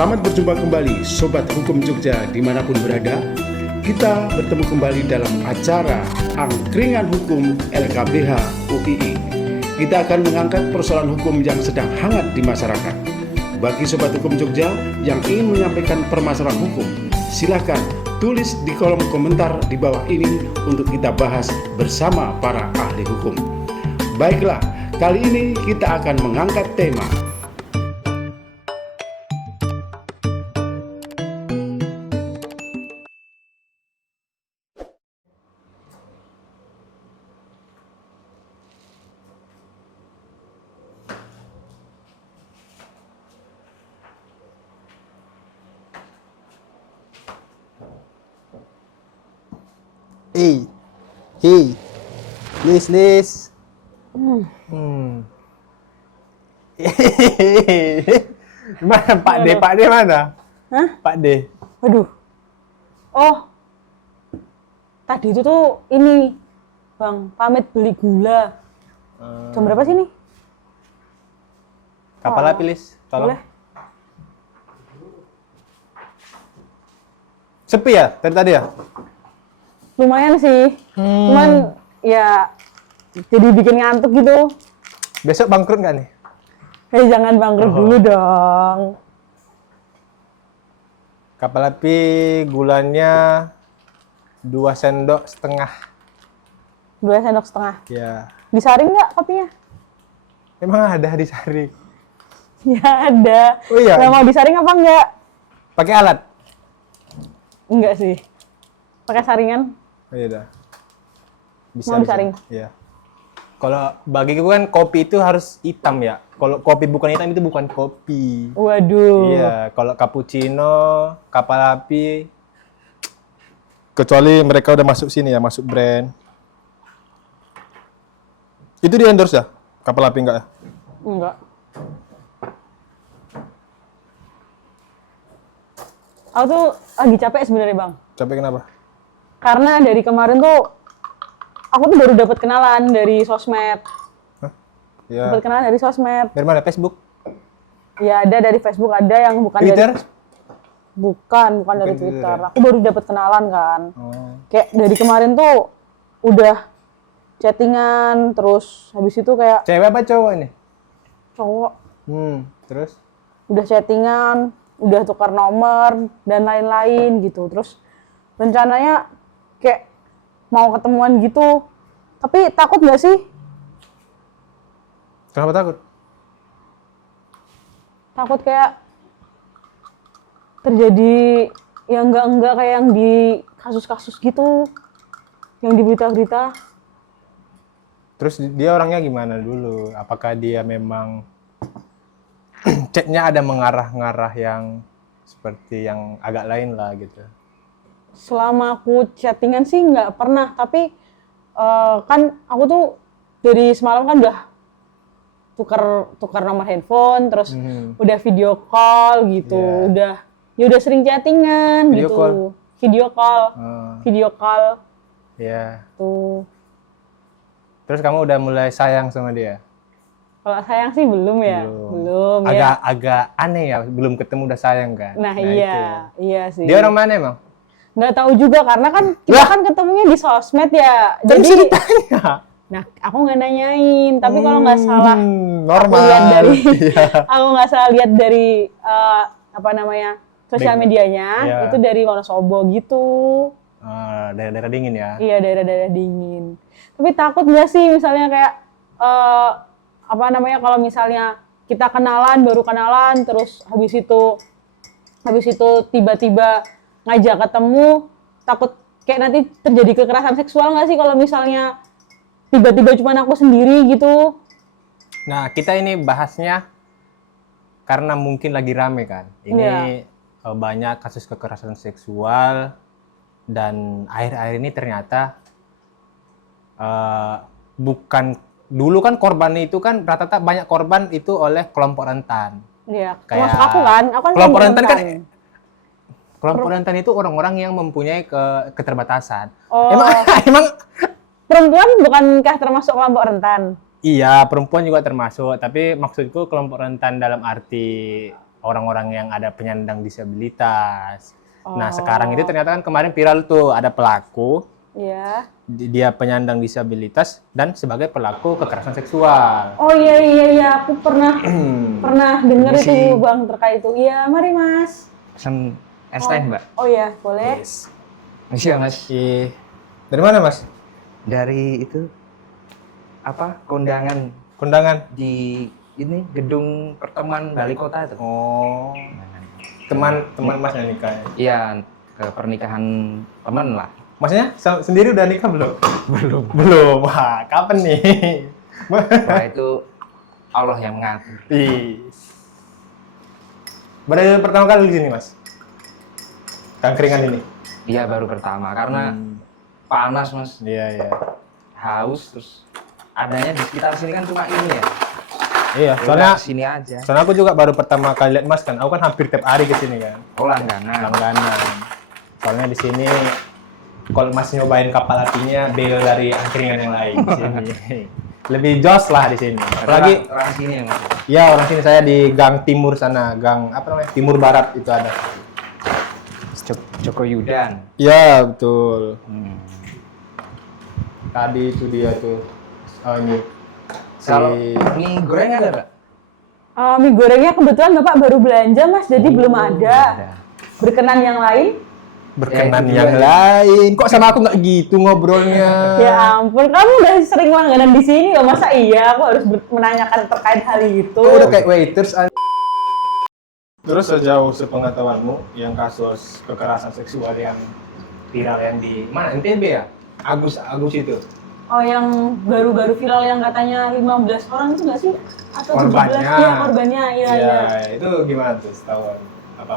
Selamat berjumpa kembali Sobat Hukum Jogja dimanapun berada. Kita bertemu kembali dalam acara Angkringan Hukum LKBH UII. Kita akan mengangkat persoalan hukum yang sedang hangat di masyarakat. Bagi Sobat Hukum Jogja yang ingin menyampaikan permasalahan hukum, silakan tulis di kolom komentar di bawah ini untuk kita bahas bersama para ahli hukum. Baiklah, kali ini kita akan mengangkat tema Hey, Lis. Mana Pak D? Pak D mana? Hah? Pak D. Waduh. Oh. Tadi itu tuh ini, Bang, pamit beli gula. Jam berapa sih nih? Kapal api, Lis. Tolong. Boleh. Sepi ya? Tadi ya? Lumayan sih. Cuman ya jadi bikin ngantuk gitu. Besok bangkrut nggak nih? Jangan bangkrut dulu dong. Kapal api gulanya 2,5 sendok. 2 sendok setengah. Ya. Disaring nggak kopinya? Emang ada disaring? Ya ada. Oh iya? Nggak mau disaring apa enggak? Pakai alat? Enggak sih. Pakai saringan. Oh iya dah. Mau disaring? Iya. Kalau bagi gue kan kopi itu harus hitam ya. Kalau kopi bukan hitam itu bukan kopi. Waduh. Iya, kalau cappuccino, kapal api, kecuali mereka udah masuk sini ya, masuk brand. Itu di endorse ya? Kapal api enggak ya? Enggak. Aku tuh lagi capek sebenarnya, Bang. Capek kenapa? Karena dari kemarin tuh aku tuh baru dapat kenalan dari sosmed. Hah? Ya. Dapat kenalan dari sosmed. Dari mana? Facebook? Ya ada dari Facebook, ada yang bukan Twitter? dari bukan dari Twitter Twitter. ya? Aku baru dapat kenalan kan. Oh. Kayak dari kemarin tuh udah chattingan, terus habis itu kayak Cewek apa cowok ini? cowok Terus? udah chattingan, udah tukar nomor dan lain-lain gitu. Terus rencananya kayak mau ketemuan gitu. Tapi takut nggak sih? Kenapa takut? Takut kayak terjadi yang enggak kayak yang di kasus-kasus gitu. Yang di berita-berita. Terus dia orangnya gimana dulu? Apakah dia memang chatnya ada mengarah-ngarah yang seperti yang agak lain lah gitu? Selama aku chattingan sih nggak pernah. Tapi kan aku tuh dari semalam kan udah tukar nomor handphone, terus udah video call gitu, udah sering chattingan Video gitu. call? Video call Ya. tuh. Terus kamu udah mulai sayang sama dia? Kalau sayang sih belum ya, belum ya. Agak aneh ya, belum ketemu udah sayang kan? Nah itu. iya sih. Dia orang mana emang? Nggak tahu juga karena kan kita kan ketemunya di sosmed ya. Jadi Jadi ditanya. nah aku nggak nanyain, tapi kalau nggak salah normal. aku lihat dari Iya. aku nggak salah lihat dari apa namanya sosial medianya Iya. itu dari Wonosobo gitu. Daerah-daerah dingin ya? Iya daerah-daerah dingin. Tapi takut nggak sih misalnya kayak apa namanya kalau misalnya kita baru kenalan terus habis itu tiba-tiba ngajak ketemu, takut kayak nanti terjadi kekerasan seksual nggak sih kalau misalnya tiba-tiba cuma aku sendiri gitu. Nah, kita ini bahasnya karena mungkin lagi rame kan. Ini banyak kasus kekerasan seksual dan akhir-akhir ini ternyata bukan dulu kan korban itu kan rata-rata banyak korban itu oleh kelompok rentan. Iya, Kayak termasuk aku kan kelompok kelompok rentan kan kelompok rentan itu orang-orang yang mempunyai keterbatasan. Oh. Emang Perempuan bukankah termasuk kelompok rentan? Iya, perempuan juga termasuk, tapi maksudku kelompok rentan dalam arti orang-orang yang ada penyandang disabilitas. Nah, Oh. sekarang itu ternyata kan kemarin viral tuh ada pelaku Iya. dia penyandang disabilitas dan sebagai pelaku kekerasan seksual. Oh iya, aku pernah dengar Permisi. itu Bang terkait itu. Iya, mari Mas. Pesan es teh, Mbak. Oh iya, boleh. Yes. Iya, Mas. Dari mana, Mas? Dari itu apa? Kondangan Kondangan. di ini gedung pertemuan Balai Kota itu. Oh, teman Mas yang nikah. Iya, ke pernikahan teman lah. Masnya sendiri udah nikah belum? Belum. Wah, kapan nih? Wah, itu Allah yang mengatur. Baru pertama kali di sini, Mas. Kangkringan ini. Iya, baru pertama karena panas, Mas. Iya. Haus terus adanya di sekitar sini kan cuma ini ya. Iya, Soalnya soalnya sini aja. soalnya aku juga baru pertama kali lihat Mas kan. Aku kan hampir tiap hari ke sini kan. Oh, langganan. Langganan. Soalnya di sini kalau Mas nyobain kapal apinya beda dari angkringan yang lain di sini. Lebih jos lah di sini. Apalagi orang sini ya, Mas. ya orang sini saya di Gang Timur sana, Gang apa namanya? Timur Barat itu ada. Joko Yudan. Iya, betul. Hmm. Tadi itu dia tuh. Oh ini. Kalau mie goreng ada, Mbak? Mie gorengnya kebetulan Bapak baru belanja Mas, jadi belum ada. Berkenan yang lain? berkenan itu yang dia. lain. Kok sama aku nggak gitu ngobrolnya? Ya ampun, kamu udah sering langganan di sini loh, masa iya aku harus menanyakan terkait hal itu? Kok udah kayak waiters. Terus sejauh sepengetahuanmu yang kasus kekerasan seksual yang viral yang di mana NTB ya? Agus itu. Oh, yang baru-baru viral yang katanya 15 orang itu nggak sih? Atau 17? Korbannya. Iya, korbannya, iya. Itu gimana tuh setahu apa?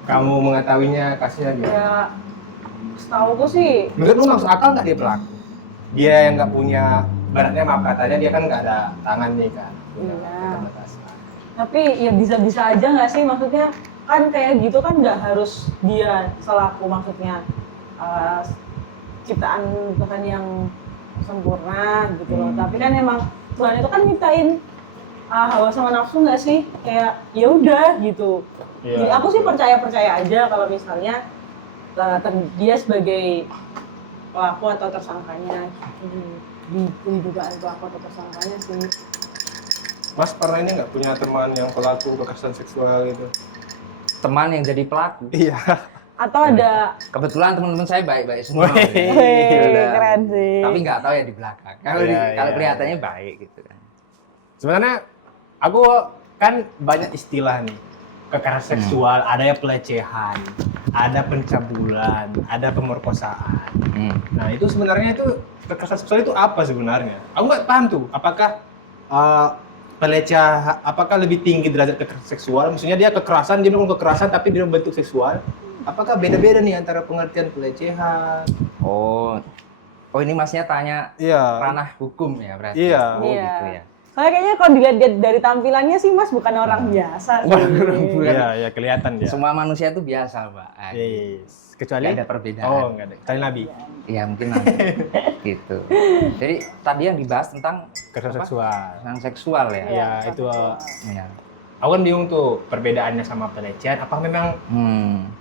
Kamu mengetahuinya kasusnya gimana? Ya, setauku sih, Menurut lu masuk akal nggak dia pelaku? Dia yang nggak punya, baratnya maaf katanya dia kan nggak ada tangan nih kan? Punya Iya. keterbatasan. tapi ya bisa-bisa aja nggak sih? Maksudnya kan kayak gitu kan nggak harus dia selaku maksudnya eh, ciptaan Tuhan yang sempurna gitu loh. Tapi kan emang Tuhan itu kan nyiptain hawa sama nafsu nggak sih? Kayak ya udah gitu. Iya. Jadi aku sih percaya aja kalau misalnya dia sebagai pelaku atau tersangkanya di dugaan pelaku atau tersangkanya sih. Mas pernah ini nggak punya teman yang pelaku kekerasan seksual gitu? Teman yang jadi pelaku. Iya. Atau ada Kebetulan teman-teman saya baik-baik semua. Wih. Udah. keren sih. Tapi nggak tahu ya di belakang. Kalau Iya, kalau iya. kelihatannya baik gitu kan. Sebenarnya aku kan banyak istilah nih. Kekerasan seksual, ada yang pelecehan, ada pencabulan, ada pemerkosaan. Nah itu sebenarnya itu kekerasan seksual itu apa sebenarnya? Aku nggak paham tuh. Apakah pelecehan, apakah lebih tinggi derajat kekerasan seksual? Maksudnya dia kekerasan, dia melakukan kekerasan tapi dia bentuk seksual. Apakah beda-beda nih antara pengertian pelecehan? Oh ini masnya tanya Iya. ranah hukum ya berarti. Iya. Oh Iya. gitu ya. Soalnya kayaknya kalau dilihat dari tampilannya sih Mas bukan orang biasa sih. Iya, ya kelihatan dia. Semua manusia itu biasa, Mbak. Yes. Kecuali Nggak ada perbedaan. Oh, enggak ada. Kecuali Nabi. Ya mungkin nanti. Gitu. Jadi tadi yang dibahas tentang Kekerasan apa? seksual. Tentang seksual ya. Ya, itu Iya. aku kan bingung tuh perbedaannya sama pelecehan. Apa memang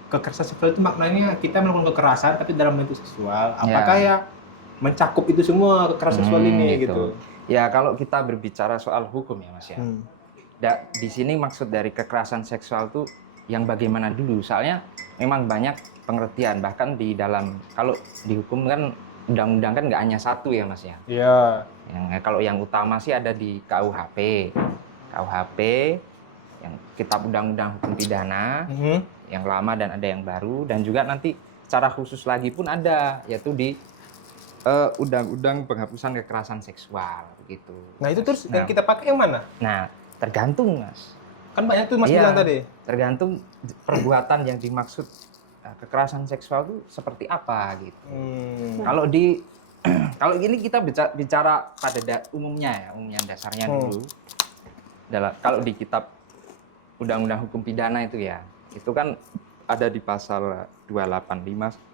kekerasan seksual itu maknanya kita melakukan kekerasan tapi dalam bentuk seksual? Apakah ya mencakup itu semua kekerasan seksual ini gitu? Ya kalau kita berbicara soal hukum ya Mas ya. Di sini maksud dari kekerasan seksual tuh yang bagaimana dulu. Soalnya memang banyak pengertian bahkan di dalam kalau di hukum kan undang-undang kan nggak hanya satu ya Mas ya. Iya. Kalau yang utama sih ada di KUHP. KUHP yang Kitab Undang-Undang Hukum Pidana yang lama dan ada yang baru dan juga nanti secara khusus lagi pun ada yaitu di Undang-Undang Penghapusan Kekerasan Seksual begitu. Nah itu terus yang kita pakai yang mana? Nah, tergantung Mas. Kan banyak tuh Mas Iya, bilang tadi. Tergantung perbuatan yang dimaksud kekerasan seksual itu seperti apa gitu. Kalau gini kita bicara pada umumnya dasarnya dulu. Kalau di kitab Undang-Undang Hukum Pidana itu ya, itu kan ada di pasal 285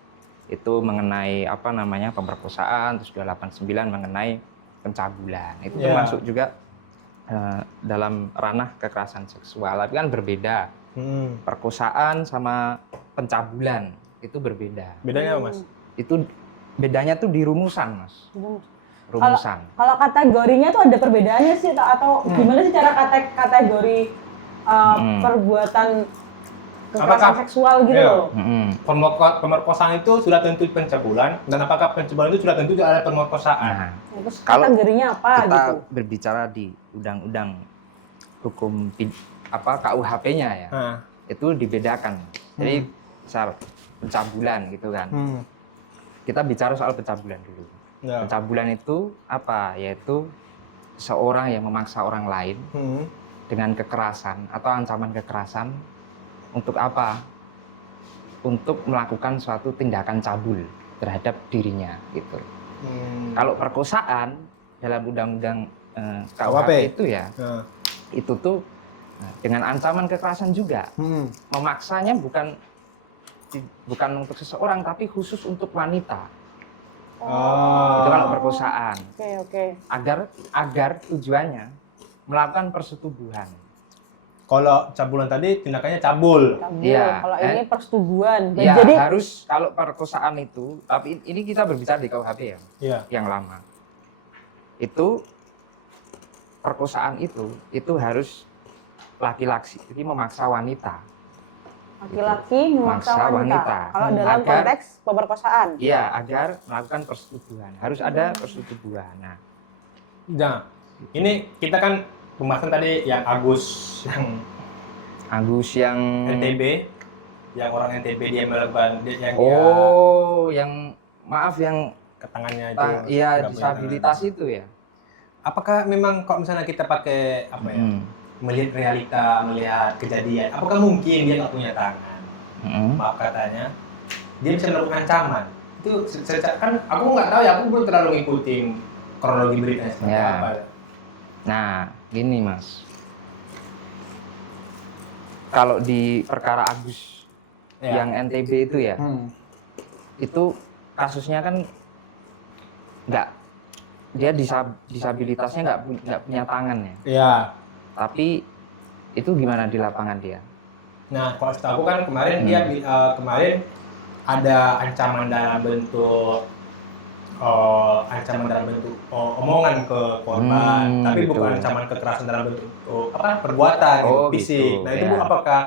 itu mengenai apa namanya pemerkosaan, terus 289 mengenai pencabulan. Itu termasuk juga dalam ranah kekerasan seksual, tapi kan berbeda. Perkosaan sama pencabulan itu berbeda. Bedanya apa, Mas? Itu bedanya tuh di rumusan, Mas. Rumusan. Kalau kategorinya tuh ada perbedaannya sih atau gimana sih cara kategori perbuatan kekerasan seksual gitu loh? Pemerkosaan itu sudah tentu pencabulan, dan apakah pencabulan itu sudah tentu ada pemerkosaan? Terus Kalau kategorinya apa kita gitu? berbicara di undang-undang hukum KUHP-nya ya, itu dibedakan. Jadi misal pencabulan gitu kan. Kita bicara soal pencabulan dulu. Pencabulan itu apa? Yaitu seorang yang memaksa orang lain dengan kekerasan atau ancaman kekerasan untuk apa? Untuk melakukan suatu tindakan cabul terhadap dirinya gitu. Kalau perkosaan dalam undang-undang KUHP itu ya, itu tuh dengan ancaman kekerasan juga. Memaksanya bukan untuk seseorang tapi khusus untuk wanita. Itu kalau perkosaan. Oke. Agar tujuannya melakukan persetubuhan. Kalau cabulan tadi tindakannya cabul. Iya. Kalau ini persetubuhan. Ya, Jadi harus kalau perkosaan itu, tapi ini kita berbicara di KUHP ya, yang lama. Itu perkosaan itu harus laki-laki, jadi memaksa wanita. laki-laki memaksa wanita. Kalau dalam konteks pemerkosaan. Iya, agar melakukan persetubuhan. Harus ada persetubuhan. Nah, ini kita kan pembahasan tadi yang Agus yang NTB, yang orang NTB dia melakukan yang maaf yang ke tangannya itu. Iya, disabilitas itu ya. Apakah memang kalau misalnya kita pakai apa ya? Melihat realita, melihat kejadian, apakah mungkin dia nggak punya tangan? Maaf katanya, dia bisa melakukan ancaman. Itu kan aku nggak tahu ya, aku belum terlalu ngikutin kronologi beritanya seperti apa. Nah, gini Mas, kalau di perkara Agus yang NTB itu ya, itu kasusnya kan dia disabilitasnya nggak punya tangan ya. Iya. Tapi itu gimana di lapangan dia? Nah, kalau setahu aku kan kemarin dia kemarin ada ancaman dalam bentuk omongan ke korban, tapi bukan ancaman kekerasan dalam bentuk perbuatan fisik. Nah, itu apakah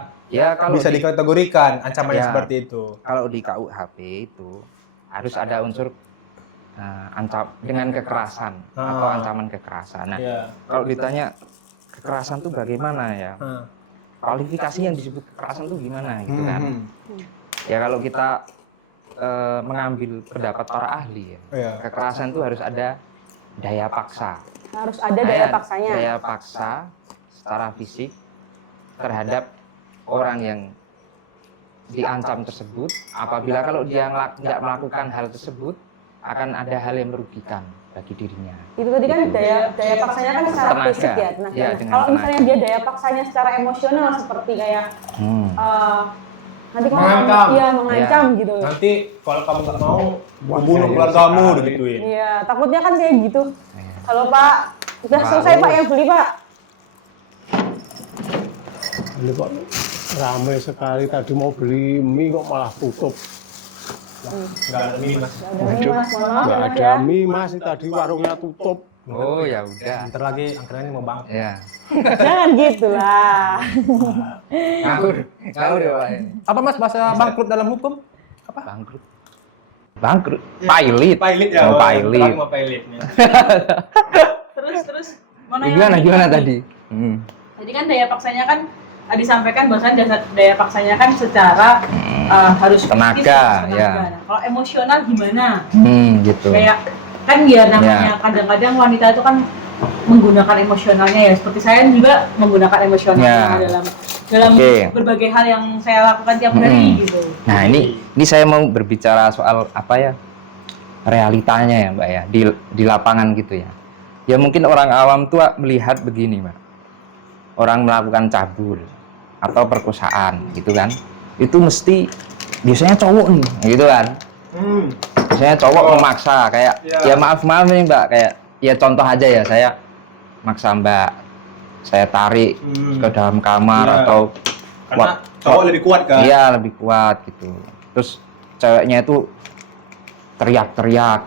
kalau bisa dikategorikan ancamannya seperti itu? Kalau di KUHP itu harus ada unsur dengan kekerasan atau ancaman kekerasan. Nah, kalau ditanya kekerasan itu bagaimana ya? Kualifikasi yang disebut kekerasan itu gimana gitu kan? Ya kalau kita mengambil pendapat para ahli ya, kekerasan itu harus ada daya paksa. Harus ada daya paksanya. Daya paksa secara fisik terhadap orang yang diancam tersebut. Apabila kalau dia nggak melakukan hal tersebut, akan ada hal yang merugikan bagi dirinya. Itu tadi kan daya paksanya kan secara fisik ya. Nah, kalau misalnya dia daya paksanya secara emosional seperti kayak nanti kalau mengancam gitu. Nanti kalau kamu nggak mau bunuh keluargamu digituin. Iya, takutnya kan kayak gitu. Halo Pak, udah selesai Pak yang beli Pak. Ini kok ramai sekali, tadi mau beli mie kok malah tutup. Nggak ada mie Mas. Nggak ada mie Mas, tadi warungnya tutup. Oh ya udah. Ntar lagi angkringannya mau bangkrut. Ya. Jangan gitu lah. Ngawur ya Pak. Apa Mas bahasa bangkrut dalam hukum? Apa? Bangkrut. Pilot ya. Oh, pilot. Mau pilotnya. Terus Gimana tadi? Jadi kan daya paksanya kan disampaikan bahwasannya daya paksanya kan secara harus tenaga, ya. Nah, kalau emosional gimana? Gitu. Kayak kan ya namanya kadang-kadang wanita itu kan menggunakan emosionalnya ya. Seperti saya juga menggunakan emosionalnya dalam berbagai hal yang saya lakukan tiap hari gitu. Nah ini saya mau berbicara soal apa ya, realitanya ya Mbak ya di lapangan gitu ya. Ya mungkin orang awam tua melihat begini Mbak. Orang melakukan cabul atau perkosaan gitu kan, itu mesti biasanya cowok nih gitu kan. Biasanya cowok memaksa kayak ya maaf nih Mbak, kayak ya contoh aja ya, saya maksa Mbak saya tarik ke dalam kamar Iya. atau Karena cowok lebih kuat kan? iya lebih kuat gitu. Terus ceweknya itu teriak-teriak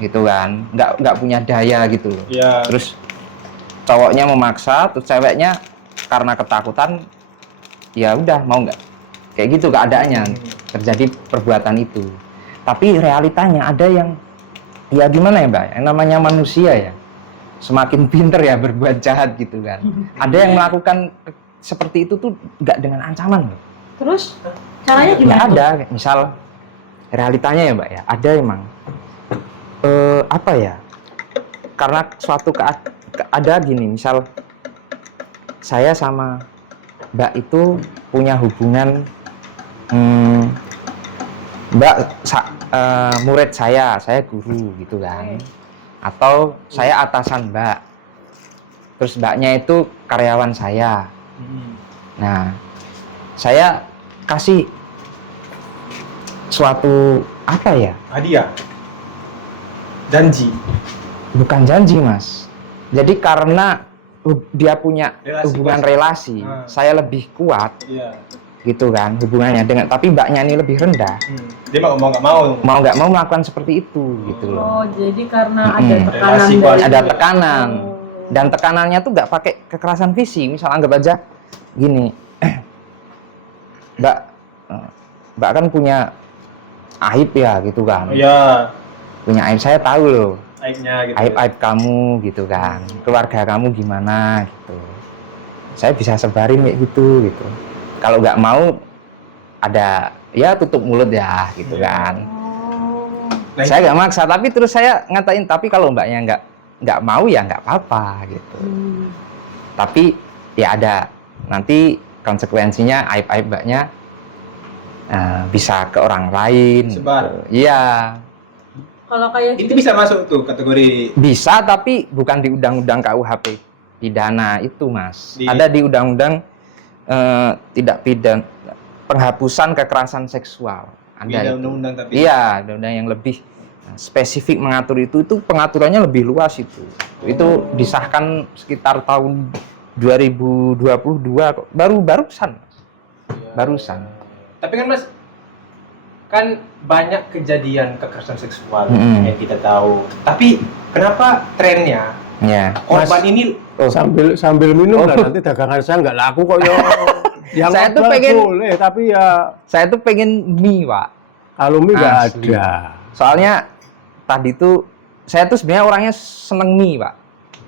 gitu kan, nggak punya daya gitu loh. Iya. Terus cowoknya memaksa, terus ceweknya karena ketakutan ya udah mau nggak, kayak gitu keadaannya, terjadi perbuatan itu. Tapi realitanya ada yang ya gimana ya Mbak, yang namanya manusia ya semakin pinter ya berbuat jahat gitu kan. Ada yang melakukan seperti itu tuh nggak dengan ancaman loh. Terus caranya Nggak gimana? ada, misal realitanya ya Mbak ya, ada emang apa ya, karena suatu ada gini, misal saya sama Mbak itu punya hubungan Mbak murid saya guru gitu kan, atau saya atasan Mbak, terus Mbaknya itu karyawan saya. Nah, saya kasih suatu apa ya? Hadiah. Janji. Bukan janji Mas. Jadi karena dia punya hubungan relasi, saya lebih kuat, gitu kan hubungannya dengan, tapi Mbaknya ini lebih rendah. Dia mau nggak mau Melakukan seperti itu, gitu loh. Oh, jadi karena ada tekanan Relasi dari Ada tekanan, dan tekanannya tuh nggak pakai kekerasan fisik. Misal anggap aja gini, Mbak kan punya aib ya, gitu kan. Iya. Punya aib, saya tahu loh. Aibnya gitu. Aib-aib kamu gitu kan, keluarga kamu gimana gitu, saya bisa sebarin kayak gitu. Kalau nggak mau ada ya tutup mulut ya gitu kan. Nah, Saya nggak maksa, tapi terus saya ngatain, tapi kalau Mbaknya nggak mau ya nggak apa-apa gitu. Tapi ya ada nanti konsekuensinya, aib-aib Mbaknya bisa ke orang lain. Sebar. Gitu. Iya. Kalau kayak itu bisa masuk tuh kategori Bisa, tapi bukan di undang-undang KUHP pidana itu, Mas. Ada di undang-undang tidak pidana, penghapusan kekerasan seksual. Ada beda itu. undang-undang tapi. Iya, undang-undang yang lebih spesifik mengatur itu pengaturannya lebih luas itu. Itu disahkan sekitar tahun 2022 kok. Barusan. Barusan. Tapi kan Mas, kan banyak kejadian kekerasan seksual yang kita tahu. Tapi kenapa trennya Ya. korban ini Sambil minum lah, nanti dagangan saya nggak laku kok yo. Yang Saya tuh abal pengen- boleh, tapi ya Saya tuh pengen mie, Pak. kalau mie nggak Asli. ada. Soalnya tadi tuh saya tuh sebenarnya orangnya seneng mie, Pak.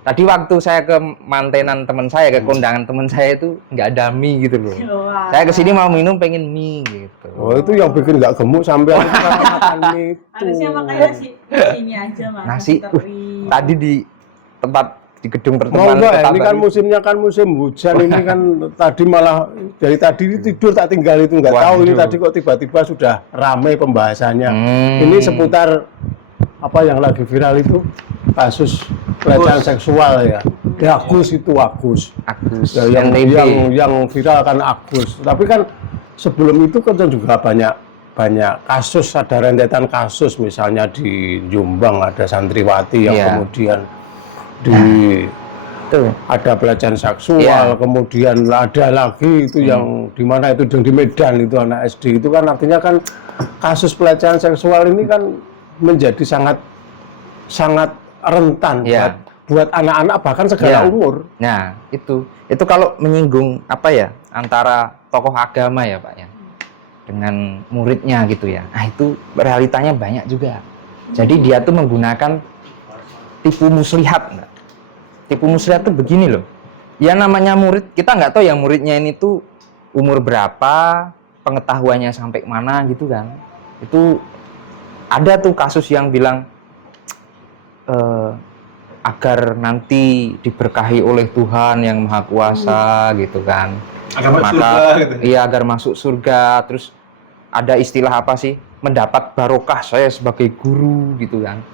Tadi waktu saya ke mantenan teman saya, ke kondangan teman saya itu nggak ada mie gitu loh. Saya kesini mau minum pengen mie gitu. Oh, itu yang bikin nggak gemuk sampai makan mie itu. harusnya makan nasinya aja Mas. Nasi, teri. Tadi di tempat di gedung Mau pertemuan enggak, Kota ini kan Baru. musimnya kan musim hujan, ini kan tadi malah dari tadi ini tidur tak tinggal itu, nggak tahu ini Waduh. tadi kok tiba-tiba sudah ramai pembahasannya. Hmm. Ini seputar apa yang lagi viral itu, kasus pelecehan seksual ya. Ya Agus itu Agus. Agus Ya, yang NTB. yang viral kan Agus. Tapi kan sebelum itu kan juga banyak kasus, ada rentetan kasus, misalnya di Jombang ada santriwati yang Iya. kemudian Tuh. ada pelecehan seksual, Iya. kemudian ada lagi itu yang di mana itu yang di Medan itu anak SD itu kan, artinya kan kasus pelecehan seksual ini kan menjadi sangat rentan Iya. buat anak-anak bahkan segala Iya. umur. Nah, itu kalau menyinggung apa ya, antara tokoh agama ya, Pak ya, dengan muridnya gitu ya. Nah, itu realitanya banyak juga. Jadi dia tuh menggunakan tipu muslihat. Enggak? Tipu muslihat tuh begini loh. Ya namanya murid, kita nggak tahu ya muridnya ini tuh umur berapa, pengetahuannya sampai mana gitu kan. Itu ada tuh kasus yang bilang agar nanti diberkahi oleh Tuhan yang Maha Kuasa gitu kan. agar masuk surga gitu. Iya, agar masuk surga. Terus ada istilah apa sih? Mendapat barokah saya sebagai guru gitu kan.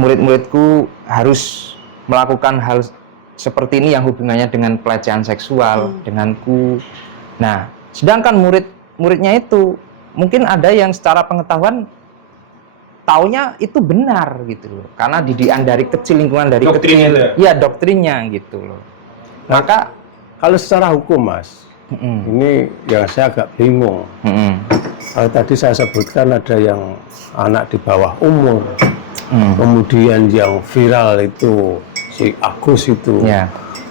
Murid-muridku harus melakukan hal seperti ini yang hubungannya dengan pelecehan seksual denganku. Nah, sedangkan muridnya itu mungkin ada yang secara pengetahuan taunya itu benar gitu loh. Karena didikan dari kecil, lingkungan dari Doktrinnya kecil. itu ya? Iya, doktrinnya gitu loh. Maka kalau secara hukum, Mas, ini yang saya agak bingung. Kalau tadi saya sebutkan ada yang anak di bawah umur, kemudian yang viral itu si Agus itu,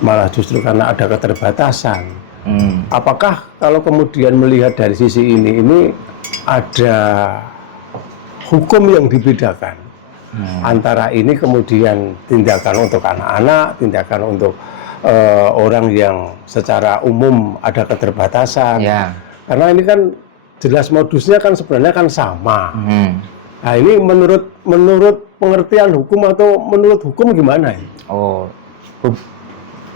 malah justru karena ada keterbatasan. Apakah kalau kemudian melihat dari sisi ini ada hukum yang dibedakan antara ini kemudian tindakan untuk anak-anak, tindakan untuk orang yang secara umum ada keterbatasan, karena ini kan jelas modusnya kan sebenarnya kan sama. Nah ini menurut pengertian hukum atau menurut hukum gimana? Oh,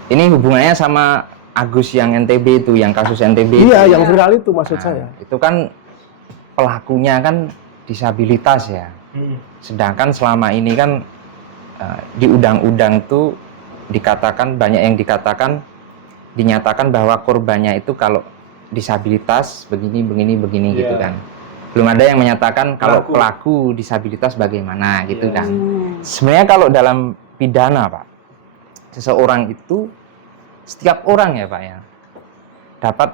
ini hubungannya sama Agus yang NTB itu, yang kasus NTB. Iya, itu. yang viral itu maksud saya. Itu kan pelakunya kan disabilitas ya. Sedangkan selama ini kan di undang-undang tuh dikatakan, banyak yang dikatakan, dinyatakan bahwa korbannya itu kalau disabilitas begini gitu kan. Belum ada yang menyatakan kalau pelaku disabilitas bagaimana gitu kan. Sebenarnya kalau dalam pidana, Pak, seseorang itu, setiap orang ya Pak ya, dapat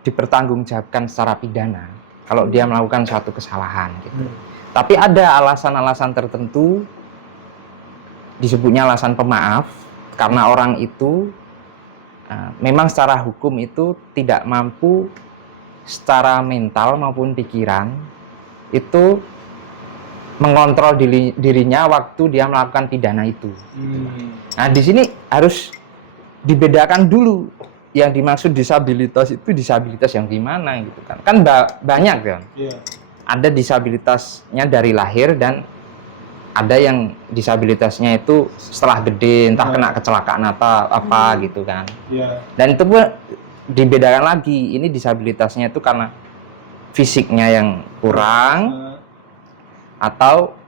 dipertanggungjawabkan secara pidana kalau dia melakukan suatu kesalahan gitu. Tapi ada alasan-alasan tertentu, disebutnya alasan pemaaf, karena orang itu memang secara hukum itu tidak mampu secara mental maupun pikiran itu mengontrol dirinya waktu dia melakukan pidana itu. Nah di sini harus dibedakan dulu yang dimaksud disabilitas itu disabilitas yang gimana gitu kan. Kan banyak kan. Ada disabilitasnya dari lahir dan ada yang disabilitasnya itu setelah gede, entah kena kecelakaan atau apa gitu kan. Dan itu pun dibedakan lagi, ini disabilitasnya itu karena fisiknya yang kurang atau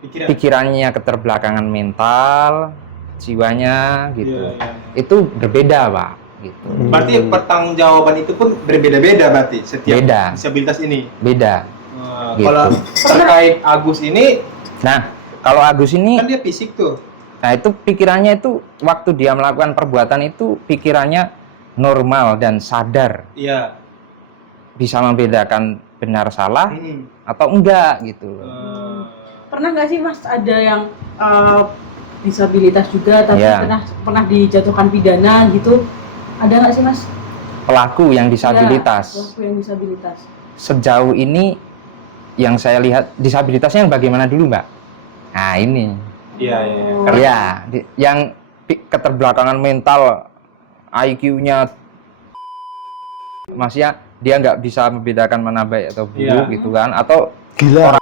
pikirannya keterbelakangan mental, jiwanya gitu. Itu berbeda, Pak. Gitu. Berarti pertanggungjawaban itu pun berbeda-beda berarti setiap disabilitas ini. Beda. Gitu. Kalau terkait Agus ini, nah, kalau Agus ini kan dia fisik tuh. Nah, itu pikirannya itu waktu dia melakukan perbuatan itu pikirannya normal dan sadar. Iya. Bisa membedakan benar salah atau enggak gitu. Pernah nggak sih Mas ada yang disabilitas juga tapi pernah dijatuhkan pidana gitu? Ada nggak sih Mas? Pelaku yang disabilitas. Pelaku yang disabilitas. Sejauh ini yang saya lihat disabilitasnya yang bagaimana dulu, Mbak? Nah, ini. Iya. Yang keterbelakangan mental, IQ-nya maksudnya dia nggak bisa membedakan mana baik atau buruk gitu kan, atau gila.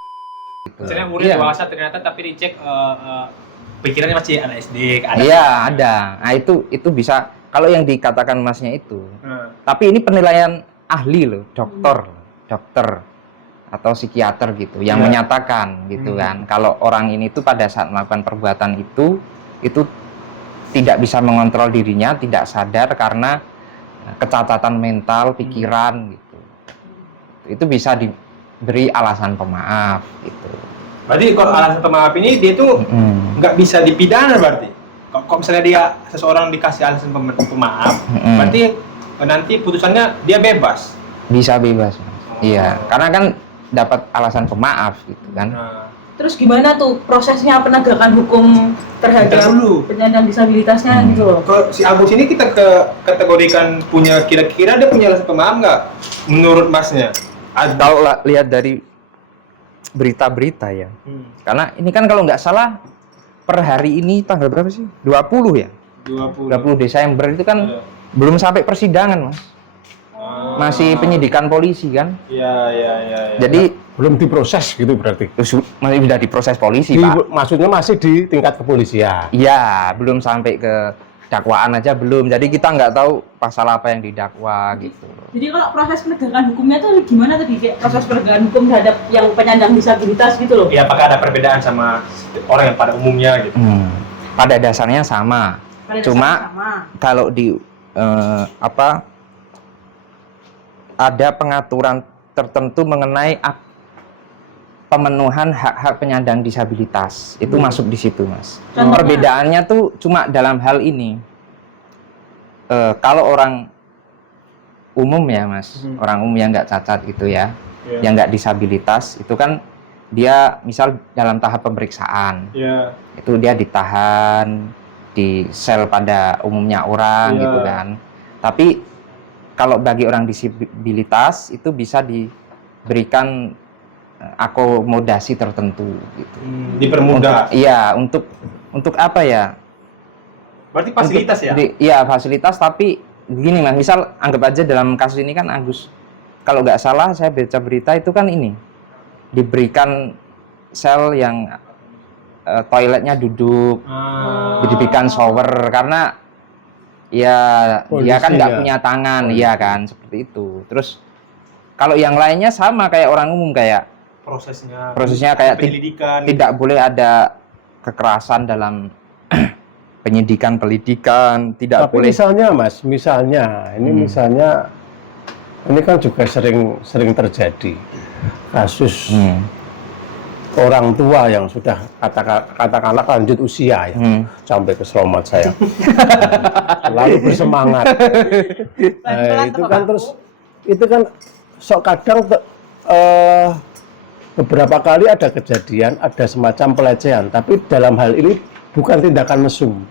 Gitu. Misalnya umurnya dewasa ternyata tapi dicek pikirannya masih anak SD. Ada. Nah, itu bisa kalau yang dikatakan Masnya itu. Tapi ini penilaian ahli loh, dokter atau psikiater gitu yang menyatakan gitu kan, kalau orang ini tuh pada saat melakukan perbuatan itu tidak bisa mengontrol dirinya, tidak sadar karena kecacatan mental, pikiran gitu. Itu bisa diberi alasan pemaaf gitu. Berarti kalau alasan pemaaf ini dia tuh nggak bisa dipidana berarti. Kalau misalnya dia seseorang dikasih alasan pemaaf, berarti nanti putusannya dia bebas. Bisa bebas. Iya, karena kan dapat alasan pemaaf gitu kan. Terus gimana tuh prosesnya penegakan hukum terhadap penyandang disabilitasnya gitu loh? Kalau si Agus ini kita kategorikan punya, kira-kira dia punya alasan pemaaf nggak menurut Masnya? Kalau lihat dari berita-berita ya, karena ini kan kalau nggak salah per hari ini tanggal berapa sih? 20 ya? 20 Desember itu kan belum sampai persidangan Mas. Masih penyidikan polisi kan? Iya. Jadi belum diproses gitu berarti. Masih sudah diproses polisi, Pak. Maksudnya masih di tingkat kepolisian. Iya, belum sampai ke dakwaan aja belum. Jadi kita nggak tahu pasal apa yang didakwa gitu. Jadi kalau proses penegakan hukumnya tuh gimana tadi? Kayak proses penegakan hukum terhadap yang penyandang disabilitas gitu loh? Iya, apakah ada perbedaan sama orang yang pada umumnya gitu? Pada dasarnya sama. Cuma kalau di ada pengaturan tertentu mengenai pemenuhan hak-hak penyandang disabilitas. Itu masuk di situ, Mas. Perbedaannya tuh cuma dalam hal ini. kalau orang umum ya Mas, orang umum yang nggak cacat gitu ya, yang nggak disabilitas itu kan dia misal dalam tahap pemeriksaan, itu dia ditahan di sel pada umumnya orang gitu kan. Tapi kalau bagi orang disabilitas itu bisa diberikan akomodasi tertentu gitu. Dipermudah. Iya, untuk apa ya? Berarti fasilitas ya? Iya, fasilitas, tapi begini Mas, misal anggap aja dalam kasus ini kan Agus, kalau nggak salah saya baca berita itu kan ini diberikan sel yang toiletnya duduk, diberikan shower karena ya dia kan nggak punya tangan, iya kan, seperti itu. Terus kalau yang lainnya sama kayak orang umum, kayak prosesnya kayak tidak boleh ada kekerasan dalam pendidikan, tidak Tapi boleh. misalnya Mas, misalnya ini kan juga sering terjadi kasus orang tua yang sudah katakanlah lanjut usia ya, sampai ke selomat saya, lalu bersemangat. Nah, itu kan sok kadang beberapa kali ada kejadian, ada semacam pelecehan, tapi dalam hal ini bukan tindakan mesum,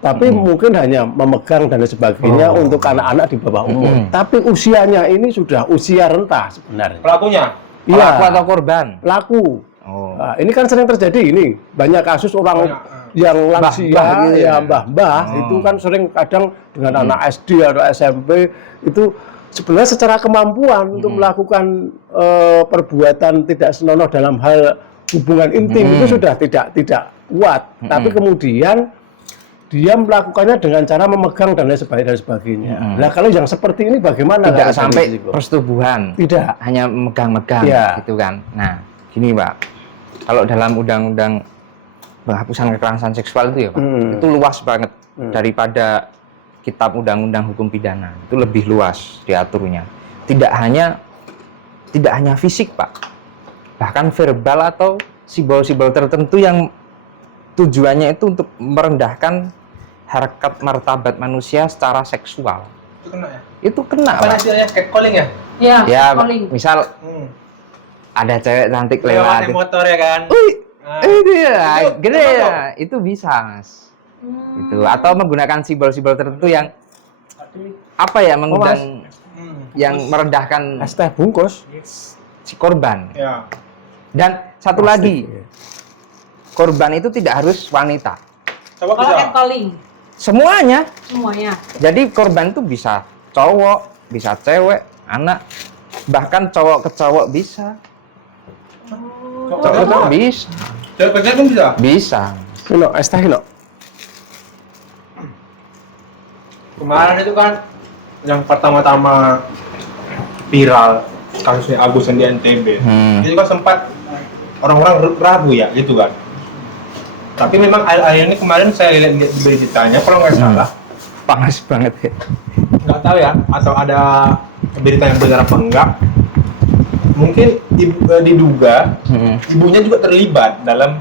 tapi mungkin hanya memegang dan sebagainya untuk anak-anak di bawah umur. Tapi usianya ini sudah usia renta sebenarnya. Pelakunya? Pelaku atau korban? Pelaku. Nah, ini kan sering terjadi ini. Banyak kasus orang yang lansia, ya mbah-mbah, itu kan sering kadang dengan anak SD atau SMP itu sebenarnya secara kemampuan untuk melakukan perbuatan tidak senonoh dalam hal hubungan intim itu sudah tidak kuat, tapi kemudian dia melakukannya dengan cara memegang dan lain sebagainya. Nah, kalau yang seperti ini bagaimana? Tidak sampai persetubuhan, tidak hanya memegang-megang gitu kan. Nah, gini Pak, kalau dalam undang-undang penghapusan kekerasan seksual itu ya Pak, itu luas banget daripada kitab undang-undang hukum pidana, itu lebih luas diaturnya. Tidak hanya fisik Pak, bahkan verbal atau simbol-simbol tertentu yang tujuannya itu untuk merendahkan harkat martabat manusia secara seksual. Itu kena ya? Itu kena Apa Pak. istilahnya? Catcalling ya? Iya, Ya, calling. misal ada cewek cantik Lewat lewat, naik motor ya kan? itu ya, Itu gede kenapa ya, itu bisa Mas. Itu atau menggunakan simbol-simbol tertentu yang apa ya, mengundang yang merendahkan es teh bungkus si korban. Ya. Dan satu lagi, korban itu tidak harus wanita. Coba Kalau bisa. catcalling Semuanya. semuanya. Jadi korban itu bisa cowok, bisa cewek, anak, bahkan cowok ke cowok bisa. Cowok ke cowok? Bisa. Cewek ke cewek pun bisa? Bisa. Hino, es teh hino. Kemarin itu kan yang pertama-tama viral kasusnya Agus yang di NTB. Itu kan sempat orang-orang ragu ya gitu kan. Tapi memang akhir-akhir ini kemarin saya lihat di beritanya, kalau nggak salah, Panas banget ya. nggak tahu ya, atau ada berita yang benar apa enggak. Mungkin diduga ibunya juga terlibat dalam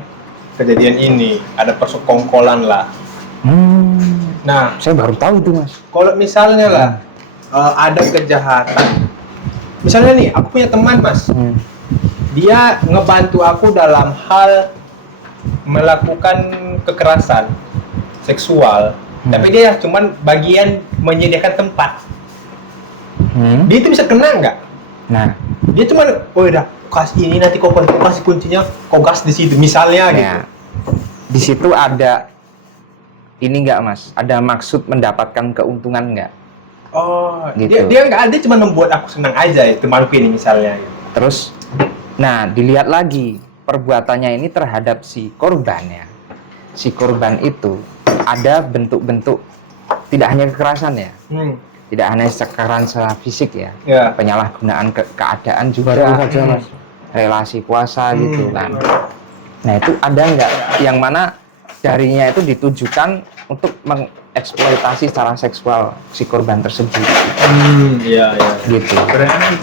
kejadian ini. Ada persekongkolan lah. Nah, Saya baru tahu tuh Mas. kalau misalnya lah ada kejahatan, misalnya nih aku punya teman Mas, dia ngebantu aku dalam hal melakukan kekerasan seksual, tapi dia cuman bagian menyediakan tempat. Dia itu bisa kena nggak? Nah, Dia cuman, oh udah kasih ini, nanti kau kasih kuncinya, kau gas di situ, misalnya gitu. ya, di situ ada ini nggak Mas? Ada maksud mendapatkan keuntungan nggak? Oh, Gitu. dia nggak ada, cuma membuat aku senang aja ya, temanku ini misalnya. Gitu. Terus, nah dilihat lagi perbuatannya ini terhadap si korban ya. Si korban itu ada bentuk-bentuk tidak hanya kekerasan ya, tidak hanya kekerasan secara fisik ya, Ya. penyalahgunaan keadaan juga, relasi kuasa gitu kan. Nah itu ada nggak yang mana darinya itu ditujukan untuk mengeksploitasi secara seksual si korban tersebut, Iya, iya. gitu. Berarti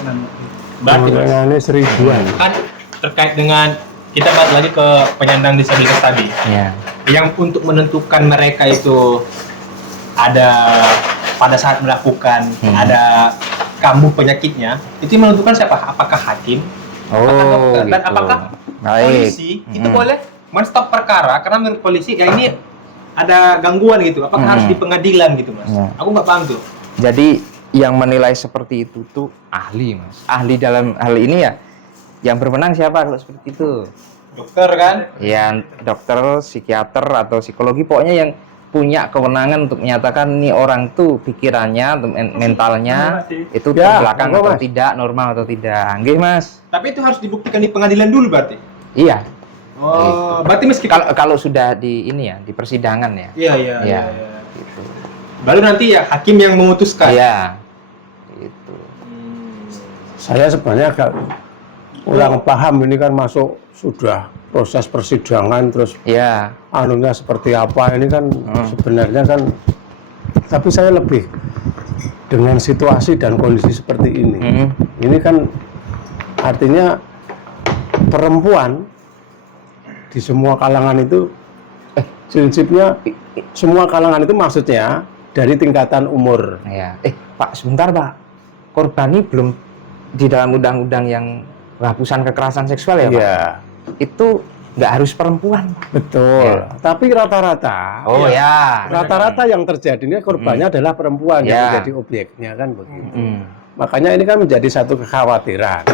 Mas, Ini seribuan. kan terkait dengan kita balik lagi ke penyandang disabilitas tadi, Ya. yang untuk menentukan mereka itu ada pada saat melakukan ada kambuh penyakitnya, itu yang menentukan siapa? Apakah hakim, apakah dokter, dan gitu. apakah Baik. polisi itu boleh men-stop perkara karena menurut polisi ya ini ada gangguan gitu. Apakah harus di pengadilan gitu, Mas? Ya. Aku nggak paham tuh. Jadi yang menilai seperti itu tuh ahli, Mas. Ahli dalam hal ini ya yang berwenang siapa kalau seperti itu? Dokter kan? Ya dokter, psikiater atau psikologi, pokoknya yang punya kewenangan untuk menyatakan nih orang tuh pikirannya, mentalnya itu Ya, terbelakang monggo, atau Mas. tidak, normal atau tidak. Nggih, Mas. Tapi itu harus dibuktikan di pengadilan dulu berarti. Iya. Oh, berarti meskipun Kalau sudah di ini ya, di persidangan ya. iya. Iya. Gitu. Baru nanti ya hakim yang memutuskan. Iya. Gitu. Saya sebenarnya agak kurang paham, ini kan masuk sudah proses persidangan terus Iya. anunya seperti apa, ini kan sebenarnya kan, tapi saya lebih dengan situasi dan kondisi seperti ini. Ini kan artinya perempuan di semua kalangan itu prinsipnya semua kalangan itu maksudnya dari tingkatan umur. Iya. Pak, sebentar, Pak. Korban ini belum di dalam undang-undang yang penghapusan kekerasan seksual ya, Pak? Iya, Itu nggak harus perempuan, Pak. betul. Ya. Tapi rata-rata Oh ya. rata-rata yang terjadi ini korbannya adalah perempuan yang Ya. menjadi objeknya, kan begitu. Mm. Makanya ini kan menjadi satu kekhawatiran.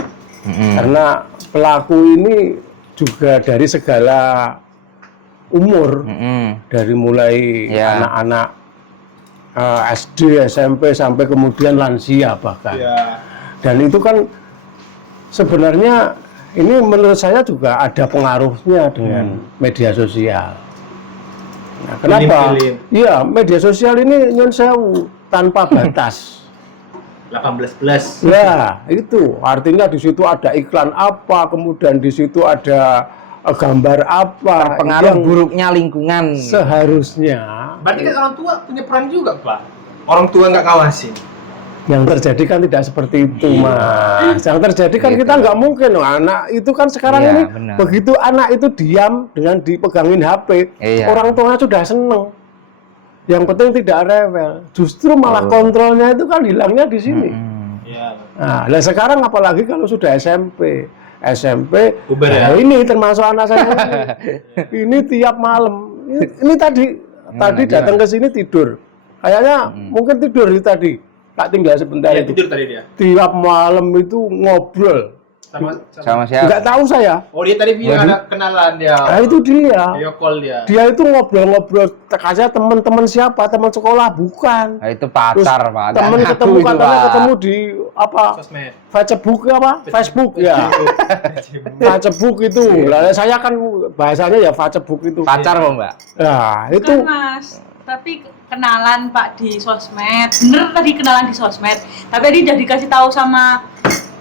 Mm-mm. Karena pelaku ini juga dari segala umur, Mm-mm. dari mulai Ya. anak-anak SD, SMP sampai kemudian lansia bahkan. Iya. Dan itu kan sebenarnya ini menurut saya juga ada pengaruhnya dengan media sosial. Nah, kenapa? Film-film. Iya, media sosial ini nyun sewu tanpa batas. 18+. Ya, itu artinya di situ ada iklan apa, kemudian di situ ada gambar apa, Pengaruh yang buruknya lingkungan. seharusnya Berarti kan orang tua punya peran juga, Pak. Orang tua nggak ngawasin. yang terjadi kan tidak seperti itu, Mas. Yang terjadi kan Gitu. kita nggak mungkin loh, anak itu kan sekarang Iya, ini benar. begitu anak itu diam dengan dipegangin HP, Iya. orang tuanya sudah seneng. Yang penting tidak rewel. Justru malah kontrolnya itu kan hilangnya di sini. Iya. Nah, sekarang apalagi kalau sudah SMP. SMP, Uber nah ya? ini termasuk anak saya ini tiap malam. Ini tadi datang ke sini tidur. Kayaknya mungkin tidur tadi. Tak tinggal sebentar Iya, itu. tidur tadi dia. Tiap malam itu ngobrol. Sama siapa? Nggak tahu saya. Oh, dia tadi bilang ada kenalan dia. Nah, itu dia. Video call dia. Dia itu ngobrol-ngobrol. Kasih teman-teman siapa? Teman sekolah bukan. Nah, itu pacar, Pak. Nggak Teman ngaku ketemu itu, katanya Pak. ketemu di apa? Sosmed. Facebook apa? Facebook ya. Facebook itu. Lah saya kan bahasanya ya Facebook itu. Pacar kok, Mbak? Nah, itu Bukan, Mas, tapi kenalan Pak di sosmed. Bener tadi kenalan di sosmed. Tapi tadi udah dikasih tahu sama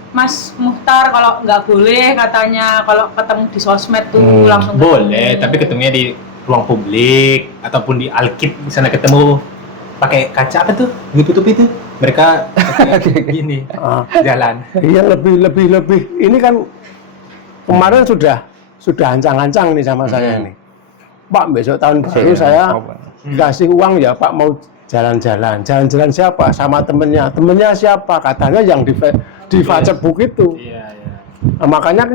Mas Muhtar kalau nggak boleh katanya kalau ketemu di sosmed tuh langsung Boleh, ketemu. tapi ketemunya di ruang publik ataupun di Alkit di sana ketemu pakai kaca apa tuh? Ditutup itu. Mereka pakai gini ah, jalan. iya lebih. Ini kan kemarin sudah ancang-ancang nih sama saya nih. Pak, besok tahun baru saya kasih uang ya Pak, mau jalan-jalan. Jalan-jalan siapa? Sama temennya. Temennya siapa? Katanya yang di Facebook itu. Iya. Nah, makanya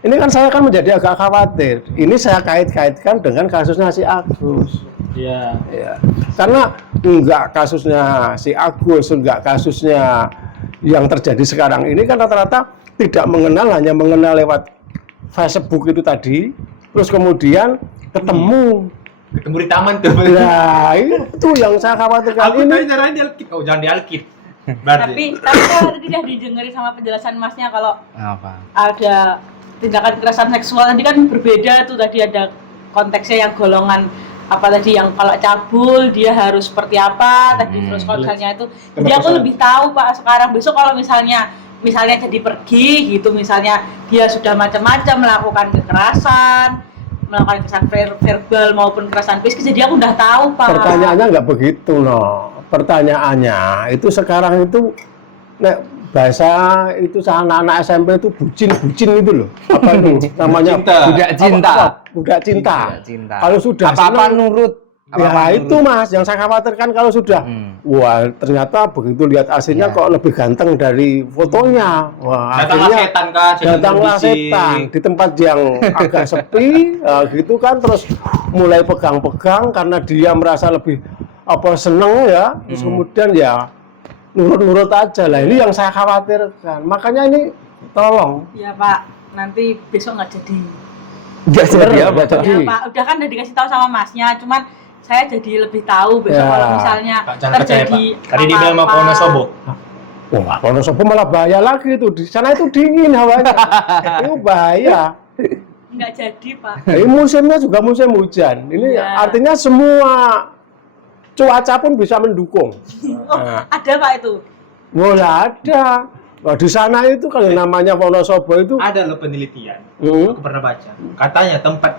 ini kan saya kan menjadi agak khawatir. Ini saya kait-kaitkan dengan kasusnya si Agus. Iya. Ya. Karena enggak kasusnya si Agus, enggak kasusnya yang terjadi sekarang ini kan rata-rata tidak mengenal, hanya mengenal lewat Facebook itu tadi. Terus kemudian ketemu. Ketemu di taman tuh. Nah, itu yang saya khawatirkan. Aku Ini tadi caranya di Alkit. Oh, jangan di Alkit. Berarti. Tapi kalau tadi udah didengerin sama penjelasan Masnya kalau Apa? ada tindakan kekerasan seksual tadi kan berbeda tuh, tadi ada konteksnya yang golongan apa tadi yang kalau cabul dia harus seperti apa tadi, terus kalau misalnya itu jadi aku lebih tahu Pak sekarang. Besok kalau misalnya jadi pergi gitu, misalnya dia sudah macam-macam melakukan kekerasan verbal maupun kekerasan fisik, jadi aku udah tahu Pak. pertanyaannya enggak begitu loh. Pertanyaannya itu sekarang itu bahasa itu anak-anak SMP itu bucin itu loh. Apa itu namanya? Cinta. Budak cinta. Budak cinta. Budak cinta. Kalau sudah apa-apa senang, nurut. Ya itu Mas, yang saya khawatirkan kalau sudah, wah ternyata begitu lihat aslinya kok lebih ganteng dari fotonya. Wah, Datanglah akhirnya setan kan, datanglah setan di tempat yang agak sepi, gitu kan, terus mulai pegang-pegang karena dia merasa lebih seneng ya, terus kemudian ya nurut-nurut aja lah. Ini yang saya khawatirkan. Makanya ini tolong. Ya Pak, nanti besok nggak jadi. Nggak jadi apa? Nggak jadi. Ya Pak, udah kan udah dikasih tahu sama masnya, cuman saya jadi lebih tahu besok Ya. kalau misalnya Jangan percaya, terjadi Pak. Tadi dia bilang mau ke Wonosobo. Wah, Wonosobo malah bahaya lagi itu. Di sana itu dingin hawanya. Itu bahaya. nggak jadi Pak. Ini musimnya juga musim hujan. Ini Ya. artinya semua cuaca pun bisa mendukung. Oh, ada Pak itu. Wah, ada. Wah, di sana itu kalau namanya Wonosobo itu, Ada loh penelitian. Hmm. Aku pernah baca. Katanya tempat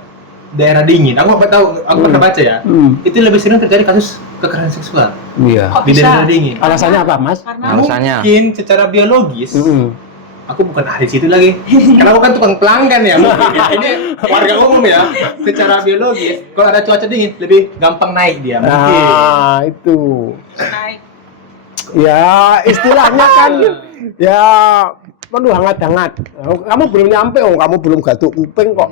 daerah dingin. Aku nggak tahu. Aku pernah baca ya. Itu lebih sering terjadi kasus kekerasan seksual Iya. Kok di bisa? daerah dingin. Alasannya apa, Mas? Karena Alasannya. Mungkin secara biologis. Aku bukan ahli situ lagi. Karena aku kan tukang pelanggan ya. Mungkin ya. Ini warga umum ya. Secara biologis, kalau ada cuaca dingin lebih gampang naik dia. Mungkin. Nah, itu. naik. Ya, istilahnya kan ya penuh hangat-hangat. Kamu belum nyampe, kamu belum gatuk kuping kok.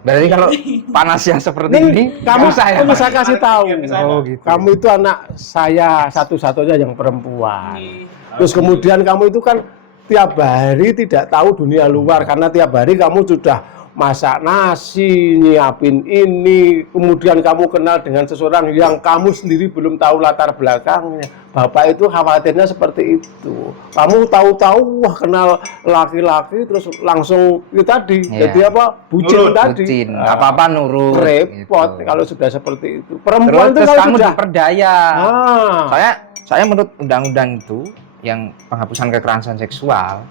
Berarti kalau panas yang seperti ini, Ini kamu susah ya, kamu Pak? saya kasih tahu. Oh, gitu. Kamu itu anak saya satu-satunya yang perempuan. Terus kemudian kamu itu kan tiap hari tidak tahu dunia luar karena tiap hari kamu sudah masak nasi, nyiapin ini, kemudian kamu kenal dengan seseorang yang kamu sendiri belum tahu latar belakangnya. Bapak itu khawatirnya seperti itu. Kamu tahu-tahu wah kenal laki-laki terus langsung itu tadi. Iya. Jadi apa? Bucin Nurut, tadi. Bucin, Ah, apa-apa nurut. repot gitu. kalau sudah seperti itu. Terus, Perempuan itu terus kalau kamu sudah diperdaya. Ah, Saya menurut undang-undang itu yang penghapusan kekerasan seksual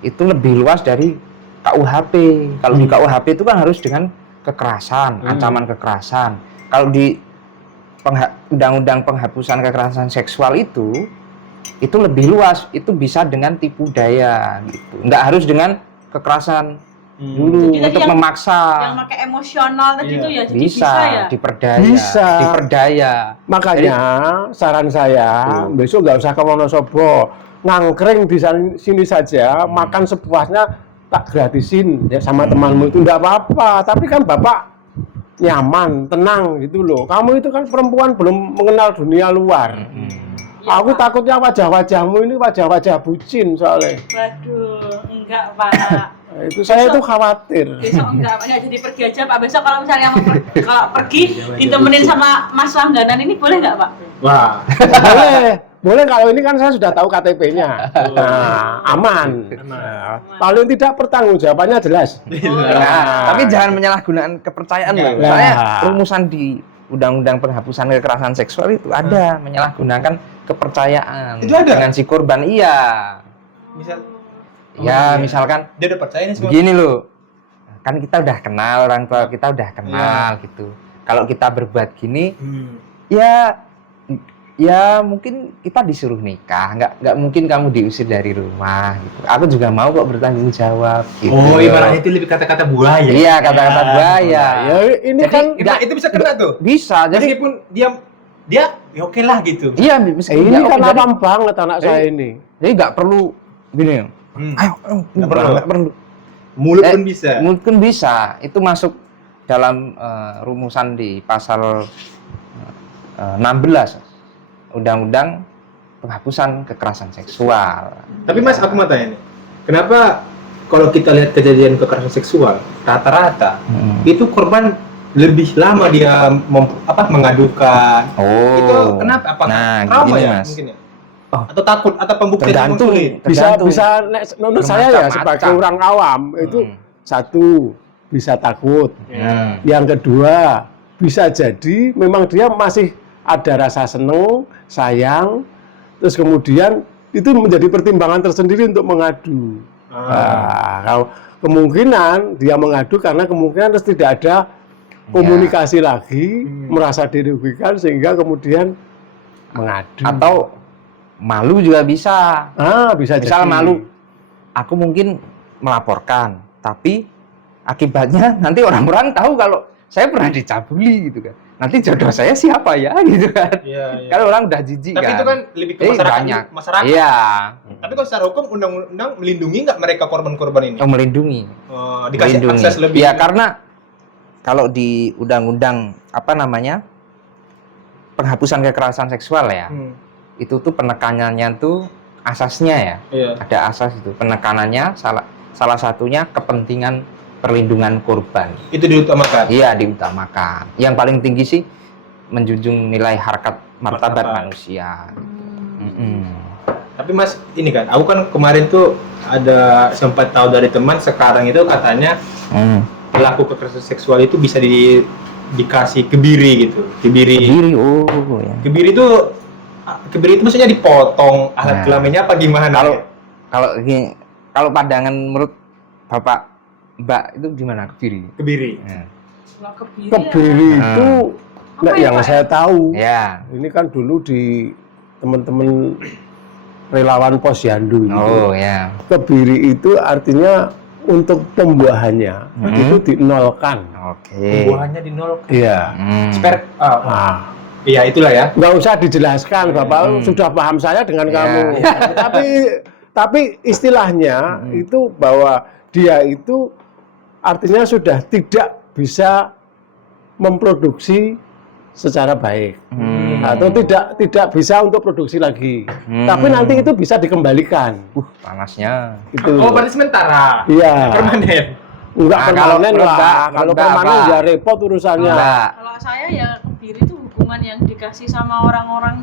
itu lebih luas dari KUHP. Kalau di KUHP itu kan harus dengan kekerasan, ancaman kekerasan. Kalau di undang-undang penghapusan kekerasan seksual itu lebih luas. Itu bisa dengan tipu daya gitu. Nggak harus dengan kekerasan dulu Jadi tadi untuk yang- memaksa. Yang pakai emosional tadi Iya. itu ya jadi Bisa, bisa ya. diperdaya, Bisa. diperdaya. makanya saran saya besok nggak usah ke Wonosobo, ngangkring di sini saja, makan sepuasnya tak gratisin ya sama temanmu itu nggak apa-apa. Tapi kan bapak nyaman, tenang gitu loh. Kamu itu kan perempuan belum mengenal dunia luar. Ya, Aku Pak. takutnya wajah-wajahmu ini wajah-wajah bucin soalnya. Waduh, enggak Pak. Itu saya itu khawatir. Besok enggak jadi pergi aja Pak. Besok kalau misalnya mau kalau pergi ditemenin sama Mas Langganan ini boleh nggak Pak? Wah. Boleh kalau ini kan saya sudah tahu KTP-nya. Nah, aman. Nah, paling tidak pertanggungjawabannya jelas. Nah, tapi jangan menyalahgunakan kepercayaan loh. Nah. Soalnya rumusan di Undang-Undang Penghapusan Kekerasan Seksual itu ada menyalahgunakan kepercayaan Itu ada? dengan si korban. Iya. Misal Ya, misalkan dia udah percaya nih semua. begini loh. Kan kita udah kenal, orang tua kita udah kenal gitu. Kalau kita berbuat gini, ya mungkin kita disuruh nikah, nggak mungkin kamu diusir dari rumah gitu. Aku juga mau kok bertanggung jawab gitu. Oh, ibaratnya itu lebih kata-kata buaya. Iya, kata-kata buaya. Ya ini Jadi, kan Itu bisa kena tuh. bisa. Jadi Meskipun dia ya oke lah gitu. iya, meskipun ini dia kan oke, awam banget anak saya ini. jadi nggak perlu gini. Ayo, Nggak perlu. nggak perlu. Mulut pun bisa. Mungkin bisa. Itu masuk dalam rumusan di pasal 16 Undang-Undang Penghapusan Kekerasan Seksual. Tapi Mas, aku mau tanya nih. Kenapa kalau kita lihat kejadian kekerasan seksual, rata-rata itu korban lebih lama dia mengadukan. Oh. Itu kenapa? Apakah Nah, trauma gini, ya? Mas. Mungkin ya? Oh. Atau takut atau pembuktian yang Tergantung. sulit? Tergantung. Bisa menurut saya ya Bermacam-macam. sebagai orang awam itu satu bisa takut. Hmm. Yang kedua bisa jadi memang dia masih ada rasa seneng, sayang, terus kemudian itu menjadi pertimbangan tersendiri untuk mengadu. Nah, kalau kemungkinan dia mengadu karena kemungkinan terus tidak ada komunikasi lagi, merasa dirugikan sehingga kemudian mengadu. Atau malu juga bisa. Bisa Misal jadi. malu, aku mungkin melaporkan, tapi akibatnya nanti orang-orang tahu kalau saya pernah dicabuli gitu kan. nanti jodoh saya siapa ya gitu kan. Iya, iya. Kalau orang udah jijik Tapi kan. itu kan lebih ke masyarakat. banyak. Masyarakat. Iya. Tapi kalau secara hukum undang-undang melindungi nggak mereka korban-korban ini? Oh, melindungi. Dikasih Melindungi. akses lebih. Ya karena kalau di undang-undang apa namanya penghapusan kekerasan seksual ya, itu tuh penekanannya tuh asasnya ya. Iya. Ada asas itu penekanannya salah satunya kepentingan perlindungan korban. Itu diutamakan. Iya, diutamakan. Yang paling tinggi sih menjunjung nilai harkat martabat manusia. Tapi Mas, ini kan, aku kan kemarin tuh ada sempat tahu dari teman sekarang itu katanya pelaku kekerasan seksual itu bisa dikasih kebiri gitu. Kebiri. Oh ya. Kebiri itu maksudnya dipotong alat kelaminnya apa gimana? Kalau pandangan menurut Bapak Mbak itu gimana kebiri? Kebiri. Kalau kebiri, Kebiri itu Apa yang Pak? saya tahu. Ya. Ini kan dulu di teman-teman relawan posyandu itu. Oh ya. Kebiri itu artinya untuk pembuahannya itu dinolkan. Oke. Pembuahannya di nol. Iya. Nah, Iya itulah ya. nggak usah dijelaskan, Bapak sudah paham saya dengan kamu. Tapi istilahnya itu bahwa dia itu artinya sudah tidak bisa memproduksi secara baik atau tidak bisa untuk produksi lagi. Tapi nanti itu bisa dikembalikan. Panasnya. Itu. Oh, berarti sementara. Iya. Permanen. Enggak Nah, permanen kalau lah. enggak, Kalau enggak, permanen Pak. ya repot urusannya. Mbak. Kalau saya ya kebiri itu hukuman yang dikasih sama orang-orang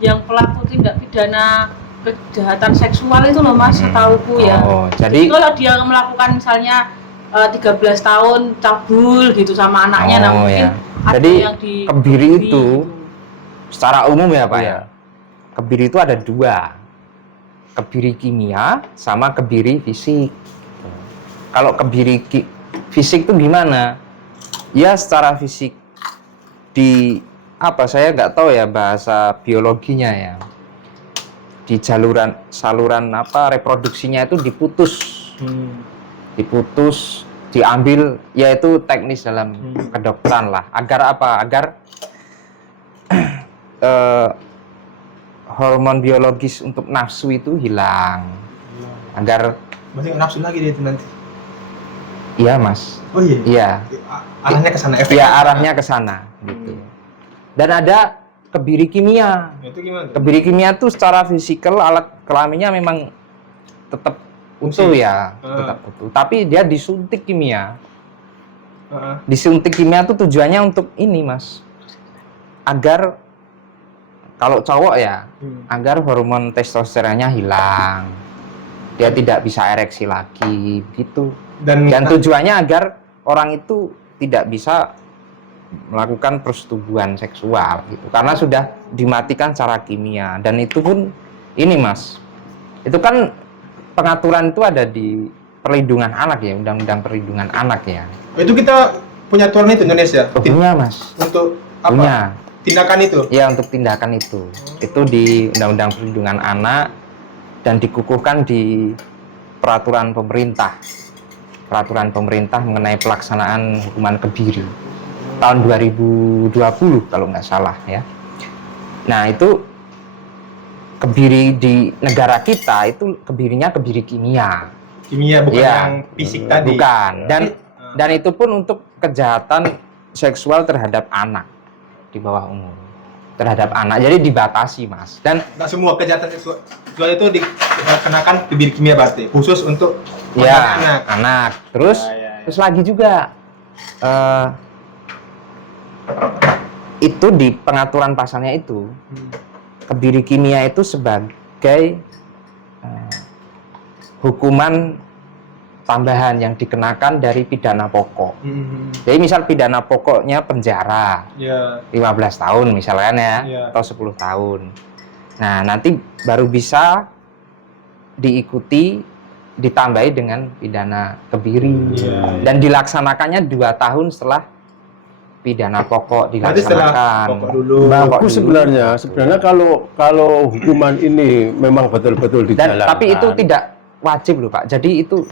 yang pelaku tindak pidana kejahatan seksual itu loh Mas, setauku ya. Oh, jadi kalau dia melakukan misalnya 13 tahun cabul gitu sama anaknya, nah Oh, mungkin ya. ada Jadi yang di kebiri itu secara umum ya Pak Iya. ya. Kebiri itu ada dua. Kebiri kimia sama kebiri fisik. Kalau kebiri fisik itu gimana? Ya secara fisik di apa saya nggak tahu ya bahasa biologinya ya. Di saluran apa reproduksinya itu diputus, diambil, yaitu teknis dalam kedokteran lah. Agar apa? Agar hormon biologis untuk nafsu itu hilang. Agar Masih nafsu lagi dia itu nanti. iya Mas. Oh iya. Iya. Arahnya ke sana Iya arahnya ke sana gitu. Dan ada kebiri kimia. Itu gimana? Kebiri kimia tuh secara fisikal alat kelaminnya memang tetap utuh ya, tetap utuh. Tapi dia disuntik kimia. Disuntik kimia tuh tujuannya untuk ini Mas. Agar kalau cowok ya, agar hormon testosteronnya hilang. Dia tidak bisa ereksi lagi gitu. Dan tujuannya agar orang itu tidak bisa melakukan persetubuhan seksual gitu karena sudah dimatikan secara kimia. Dan itu pun ini Mas, itu kan pengaturan itu ada di perlindungan anak ya, undang-undang perlindungan anak ya. Itu kita punya aturan itu Indonesia. Punya Mas, Untuk apa? punya Tindakan itu. ya untuk tindakan itu di undang-undang perlindungan anak dan dikukuhkan di peraturan pemerintah mengenai pelaksanaan hukuman kebiri tahun 2020 kalau nggak salah ya. Nah itu kebiri di negara kita itu kebirinya kebiri kimia. Kimia bukan Iya. yang fisik tadi. Bukan. Dan itu pun untuk kejahatan seksual terhadap anak di bawah umur. Terhadap anak. Jadi dibatasi Mas. Dan Nah, semua kejahatan seksual itu dikenakan kebiri kimia berarti khusus untuk ya anak. Terus Ya. terus lagi juga itu di pengaturan pasalnya itu kebiri kimia itu sebagai hukuman tambahan yang dikenakan dari pidana pokok. Jadi misal pidana pokoknya penjara Ya. 15 tahun misalkan ya, Iya. atau 10 tahun. Nah, nanti baru bisa diikuti ditambahi dengan pidana kebiri. Iya. Dan dilaksanakannya 2 tahun setelah pidana pokok Berarti setelah dilaksanakan. pokok dulu. Bagus sebenarnya. Sebenarnya kalau hukuman ini memang betul-betul Dan dijalankan. tapi itu tidak wajib loh Pak. Jadi itu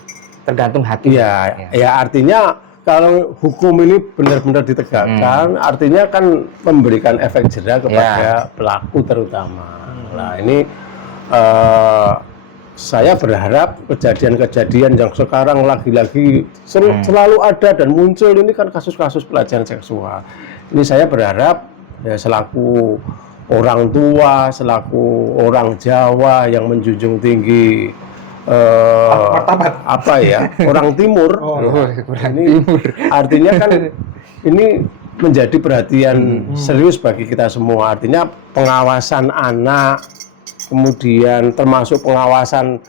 tergantung hati. Ya artinya kalau hukum ini benar-benar ditegakkan, artinya kan memberikan efek jera kepada pelaku terutama. Nah ini saya berharap kejadian-kejadian yang sekarang lagi-lagi selalu ada dan muncul ini kan kasus-kasus pelecehan seksual. Ini saya berharap ya, selaku orang tua, selaku orang Jawa yang menjunjung tinggi orang timur, ini artinya kan ini menjadi perhatian serius bagi kita semua. Artinya pengawasan anak, kemudian termasuk pengawasan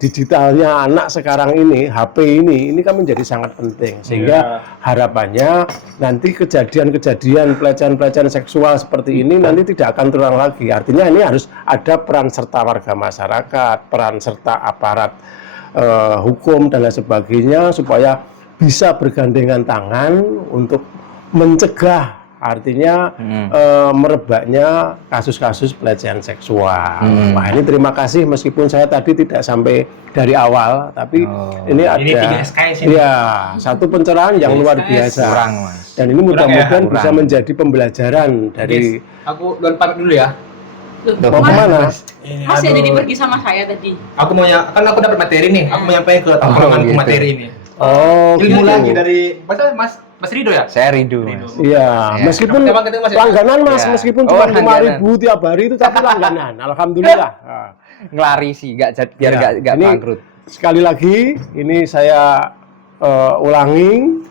digitalnya anak sekarang ini, HP ini kan menjadi sangat penting. Sehingga harapannya nanti kejadian-kejadian pelecehan-pelecehan seksual seperti ini nanti tidak akan terulang lagi. Artinya ini harus ada peran serta warga masyarakat, peran serta aparat hukum dan lain sebagainya supaya bisa bergandengan tangan untuk mencegah, artinya merebaknya kasus-kasus pelecehan seksual. Wah ini terima kasih meskipun saya tadi tidak sampai dari awal, tapi ini ada 3 SKS ini. Ya, satu pencerahan yang luar biasa. Kurang, Mas. Dan ini mudah-mudahan Kurang. bisa menjadi pembelajaran dari. Aku duluan pamit dulu ya. Mau kemana? Mas ya jadi pergi sama saya tadi. Aku mau kan aku dapat materi nih. Aku mau nyampein ke tongkronganku gitu. materi ini. Oh, Ilmu gitu. lagi dari Mas Rido ya? Saya Ridho, Mas. Iya, meskipun Sama ketemu Mas ya? langganan Mas, Iya. meskipun Oh, cuma langganan. 5.000 tiap hari itu tapi langganan. Alhamdulillah. Nah. Ngelari sih, biar Ya, nggak ini bangkrut. sekali lagi ini saya ulangi,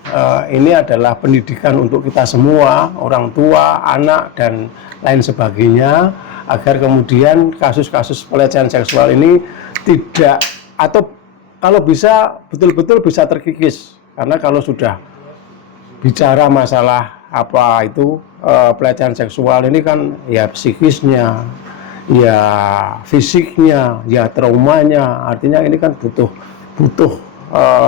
ini adalah pendidikan untuk kita semua, orang tua, anak dan lain sebagainya, agar kemudian kasus-kasus pelecehan seksual ini tidak, atau kalau bisa betul-betul bisa terkikis. Karena kalau sudah bicara masalah apa itu pelecehan seksual ini kan ya psikisnya, ya fisiknya, ya traumanya, artinya ini kan butuh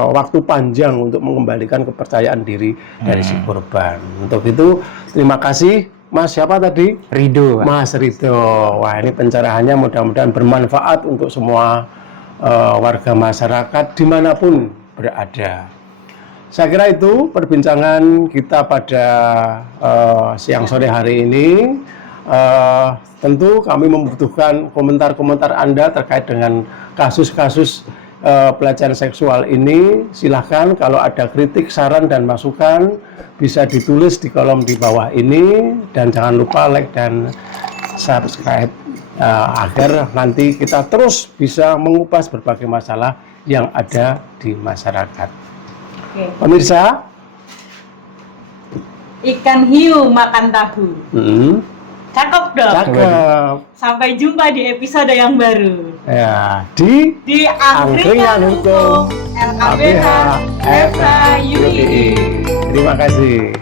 waktu panjang untuk mengembalikan kepercayaan diri dari si korban. Untuk itu terima kasih Mas siapa tadi? Ridho, Pak. Mas Ridho. Wah ini pencerahannya mudah-mudahan bermanfaat untuk semua warga masyarakat dimanapun berada. Saya kira itu perbincangan kita pada siang sore hari ini. Tentu kami membutuhkan komentar-komentar Anda terkait dengan kasus-kasus pelecehan seksual ini. Silahkan kalau ada kritik, saran, dan masukan bisa ditulis di kolom di bawah ini. Dan jangan lupa like dan subscribe agar nanti kita terus bisa mengupas berbagai masalah yang ada di masyarakat. Pemirsa, Ikan hiu makan tahu. Cakep dong. cakep. Sampai jumpa di episode yang baru. Ya, di Angkringan Hukum LKBH FK UI. Terima kasih.